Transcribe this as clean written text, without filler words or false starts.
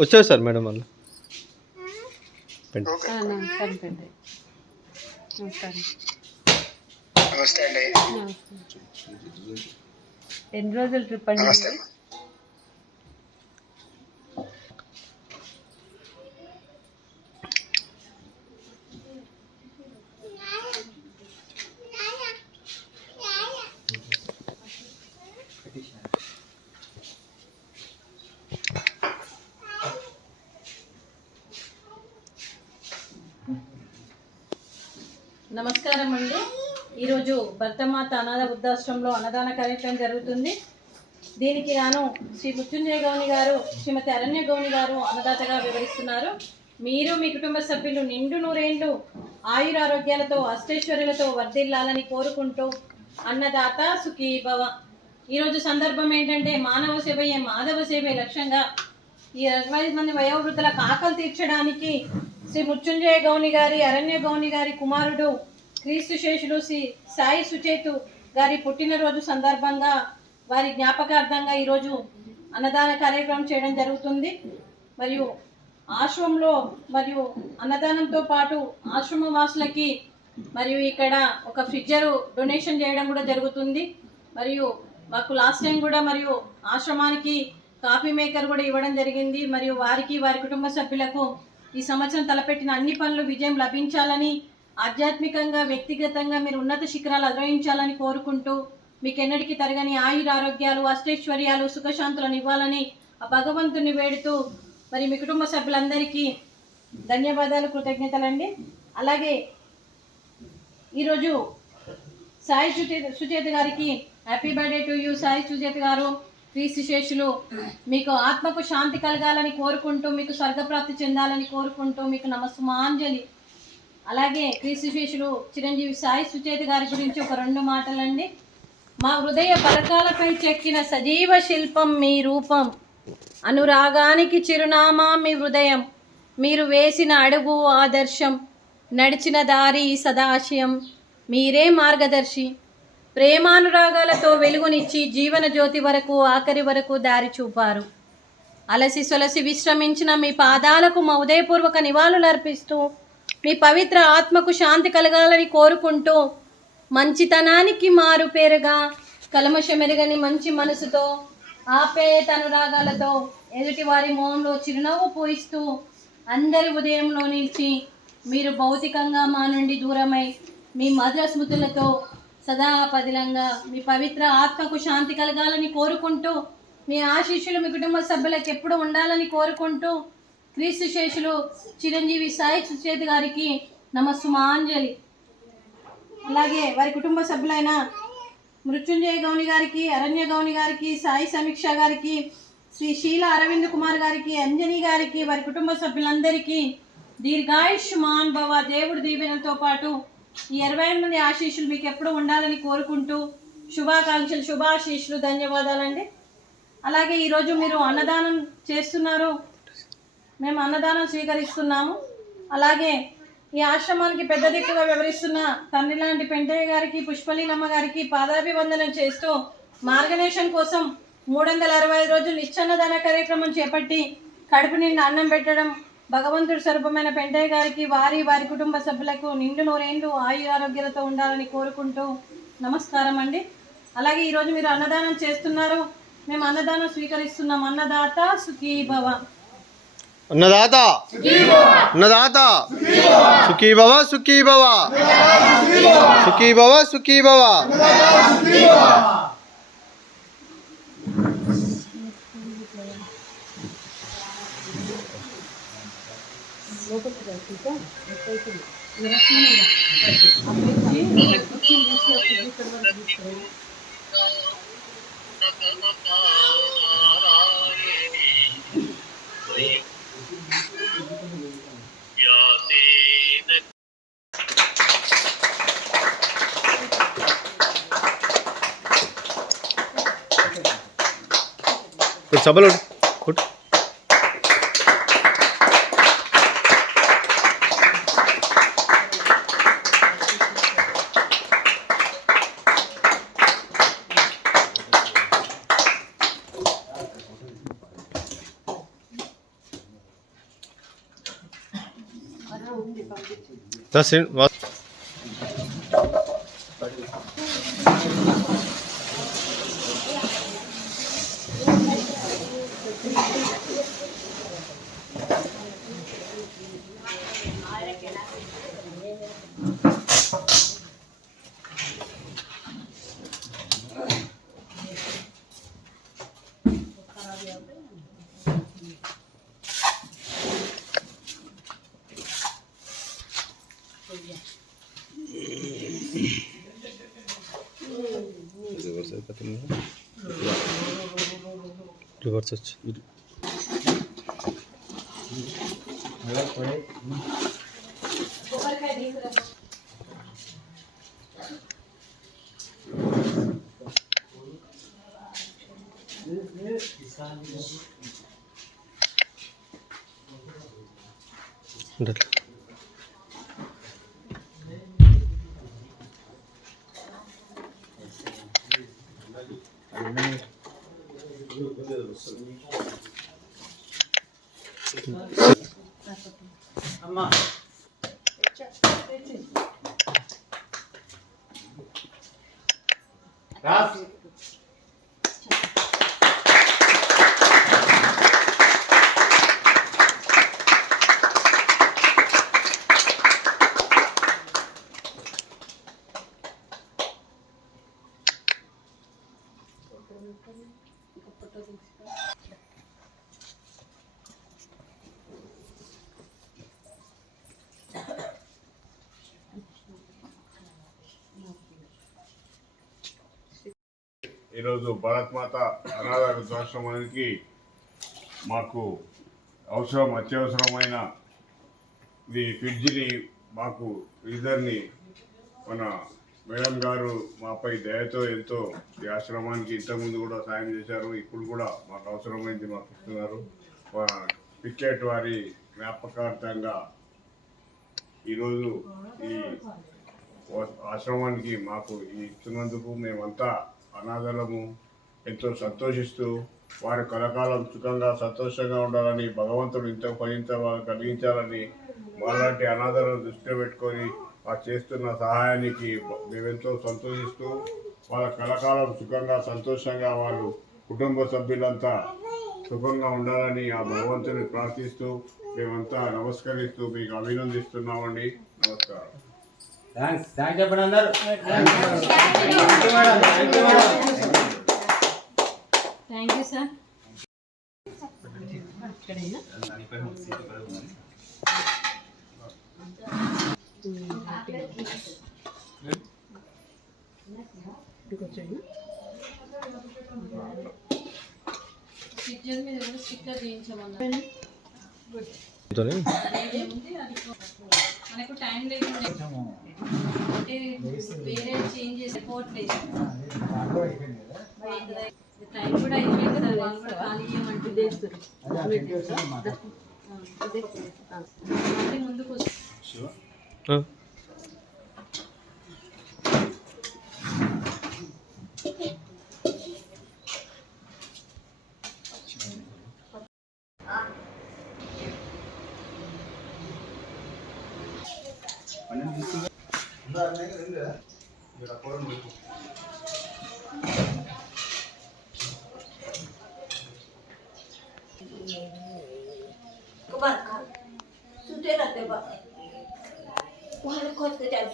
వచ్చారు sir madam వాళ్ళు నమస్తే అండి. ఎన్ని రోజులు ట్రిప్ అండి? నమస్కారం అండి. ఈరోజు భర్తమాత అనాథ వృద్ధాశ్రమంలో అన్నదాన కార్యక్రమం జరుగుతుంది. దీనికి గాను శ్రీ మృత్యుంజయ గౌని గారు, శ్రీమతి అరణ్య గౌని గారు అన్నదాతగా వివరిస్తున్నారు. మీరు మీ కుటుంబ సభ్యులు నిండు నూరేండ్లు ఆయురారోగ్యాలతో అష్టైశ్వర్యాలతో వర్ధిల్లాలని కోరుకుంటూ అన్నదాత సుఖీ భవ. ఈరోజు సందర్భం ఏంటంటే మానవ సేవయే మాధవ సేవే లక్ష్యంగా ఈ 25 మంది వయోవృద్ధులకు ఆకలి తీర్చడానికి శ్రీ మృత్యుంజయ గౌని గారి, అరణ్య గౌని గారి కుమారుడు క్రీస్తు శేషులు శ్రీ సాయి సుచేతు గారి పుట్టినరోజు సందర్భంగా వారి జ్ఞాపకార్థంగా ఈరోజు అన్నదాన కార్యక్రమం చేయడం జరుగుతుంది. మరియు ఆశ్రమంలో మరియు అన్నదానంతో పాటు ఆశ్రమ వాసులకి మరియు ఇక్కడ ఒక ఫ్రిడ్జర్ డొనేషన్ చేయడం కూడా జరుగుతుంది. మరియు మాకు లాస్ట్ టైం కూడా మరియు ఆశ్రమానికి కాఫీ మేకర్ కూడా ఇవ్వడం జరిగింది. మరియు వారికి వారి కుటుంబ సభ్యులకు ఈ సంవత్సరం తలపెట్టిన అన్ని పనులు విజయం లభించాలని, ఆధ్యాత్మికంగా వ్యక్తిగతంగా మీరు ఉన్నత శిఖరాలు అధిరోహించాలని కోరుకుంటూ మీకు ఎన్నటికీ తరగని ఆయురారోగ్యాలు అష్టైశ్వర్యాలు సుఖశాంతులను ఇవ్వాలని ఆ భగవంతుని వేడుతూ మరి మీ కుటుంబ సభ్యులందరికీ ధన్యవాదాలు, కృతజ్ఞతలండి. అలాగే ఈరోజు సాయి సుచేత గారికి happy birthday to you. Sai Sucheta గారు క్రీస్తు శేషులు మీకు ఆత్మకు శాంతి కలగాలని కోరుకుంటూ, మీకు స్వర్గప్రాప్తి చెందాలని కోరుకుంటూ మీకు నమస్సుమాంజలి. అలాగే క్రీస్తు శేషులు చిరంజీవి సాయి సుచేత గారి గురించి ఒక 2 మాటలండి. మా హృదయ పలకాలపై చెక్కిన సజీవ శిల్పం మీ రూపం, అనురాగానికి చిరునామా మీ హృదయం, మీరు వేసిన అడుగు ఆదర్శం, నడిచిన దారి సదాశయం, మీరే మార్గదర్శి, ప్రేమానురాగాలతో వెలుగునిచ్చి జీవన జ్యోతి వరకు ఆఖరి వరకు దారి చూపారు. అలసి సొలసి విశ్రమించిన మీ పాదాలకు మా ఉదయపూర్వక నివాళులు అర్పిస్తూ మీ పవిత్ర ఆత్మకు శాంతి కలగాలని కోరుకుంటూ మంచితనానికి మారు పేరుగా కల్మషమెరగని మంచి మనసుతో ఆపేత అనురాగాలతో ఎదుటి వారి మోహంలో చిరునవ్వు పూయిస్తూ అందరి ఉదయంలో నిలిచి మీరు భౌతికంగా మా నుండి దూరమై మీ మధుర స్మృతులతో సదా పదిలంగా మీ పవిత్ర ఆత్మకు శాంతి కలగాలని కోరుకుంటూ మీ ఆశీస్సులు మీ కుటుంబ సభ్యులకు ఎప్పుడు ఉండాలని కోరుకుంటూ క్రీస్తు శేషులు చిరంజీవి సాయి సుచేత గారికి నమస్సుమాంజలి. అలాగే వారి కుటుంబ సభ్యులైన మృత్యుంజయ గౌని గారికి, అరణ్య గౌని గారికి, సాయి సమీక్ష గారికి, శ్రీ శీల అరవింద్ కుమార్ గారికి, అంజనీ గారికి, వారి కుటుంబ సభ్యులందరికీ దీర్ఘాయుష్మాన్ భవ దేవుడి దీవెనతో పాటు ఈ 25 మంది ఆశీస్సులు మీకు ఎప్పుడు ఉండాలని కోరుకుంటూ శుభాకాంక్షలు, శుభాశీస్సులు, ధన్యవాదాలండి. అలాగే ఈరోజు మీరు అన్నదానం చేస్తున్నారు, మేము అన్నదానం స్వీకరిస్తున్నాము. అలాగే ఈ ఆశ్రమానికి పెద్ద దిక్కుగా వివరిస్తున్న తండ్రి లాంటి పెంటయ్య గారికి, పుష్పలీలమ్మ గారికి పాదాభివందనం చేస్తూ మార్గనేషన్ కోసం 365 రోజులు నిత్యాన్నదాన కార్యక్రమం చేపట్టి కడుపు నిండా అన్నం పెట్టడం భగవంతుడి స్వరూపమైన పెంటయ్య గారికి వారి కుటుంబ సభ్యులకు నిండు నూరేండ్లు ఆరోగ్యాలతో ఉండాలని కోరుకుంటూ నమస్కారం అండి. అలాగే ఈరోజు మీరు అన్నదానం చేస్తున్నారు, మేము అన్నదానం స్వీకరిస్తున్నాం. అన్నదాత సుఖీ భవ. అన్నదాత అన్నదాత సుఖీ భవ, సుఖీ భవ, సుఖీ భవ, సుఖీ భవ. సభలో That's it. రివర్స్ వచ్చి అమ్మా రాస్ ఈరోజు భారత్ మాత అనాథ వృద్ధాశ్రమానికి మాకు అత్యవసరమైన ఫ్రిడ్జ్ని మాకు ఇద్దరిని మన మేడం గారు మాపై దయతో ఎంతో ఈ ఆశ్రమానికి ఇంతకుముందు కూడా సాయం చేశారు. ఇప్పుడు కూడా మాకు అవసరమైంది మాకు ఇస్తున్నారు. పికెట్ వారి జ్ఞాపకార్థంగా ఈరోజు ఈ ఆశ్రమానికి మాకు ఇస్తున్నందుకు మేమంతా అనాథలము ఎంతో సంతోషిస్తూ వారి కలకాలం సుఖంగా సంతోషంగా ఉండాలని భగవంతుడు ఇంత పరింత కలిగించాలని మాలాంటి అనాథలను దృష్టిలో పెట్టుకొని వారు చేస్తున్న సహాయానికి మేమెంతో సంతోషిస్తూ వాళ్ళ కలకాలం సుఖంగా సంతోషంగా వాళ్ళు కుటుంబ సభ్యులంతా సుఖంగా ఉండాలని ఆ భగవంతుని ప్రార్థిస్తూ మేమంతా నమస్కరిస్తూ మీకు అభినందిస్తున్నామండి. నమస్కారం. చెప్పండి అందరూ. Thank you sir. స్టిక్కర్ మీద స్టిక్కర్ చేయించమన్నారు. మనకు టైం లేకుండా అంటే వేరే చేంజ్ చేసి పోవట్లేదు. టైం కూడా అయిపోయింది కదా, వాళ్ళు కూడా ఖాళీ చేయమంటుంది. మళ్ళీ ముందుకు सुते रहते बाबा वहाँ खोद के जाए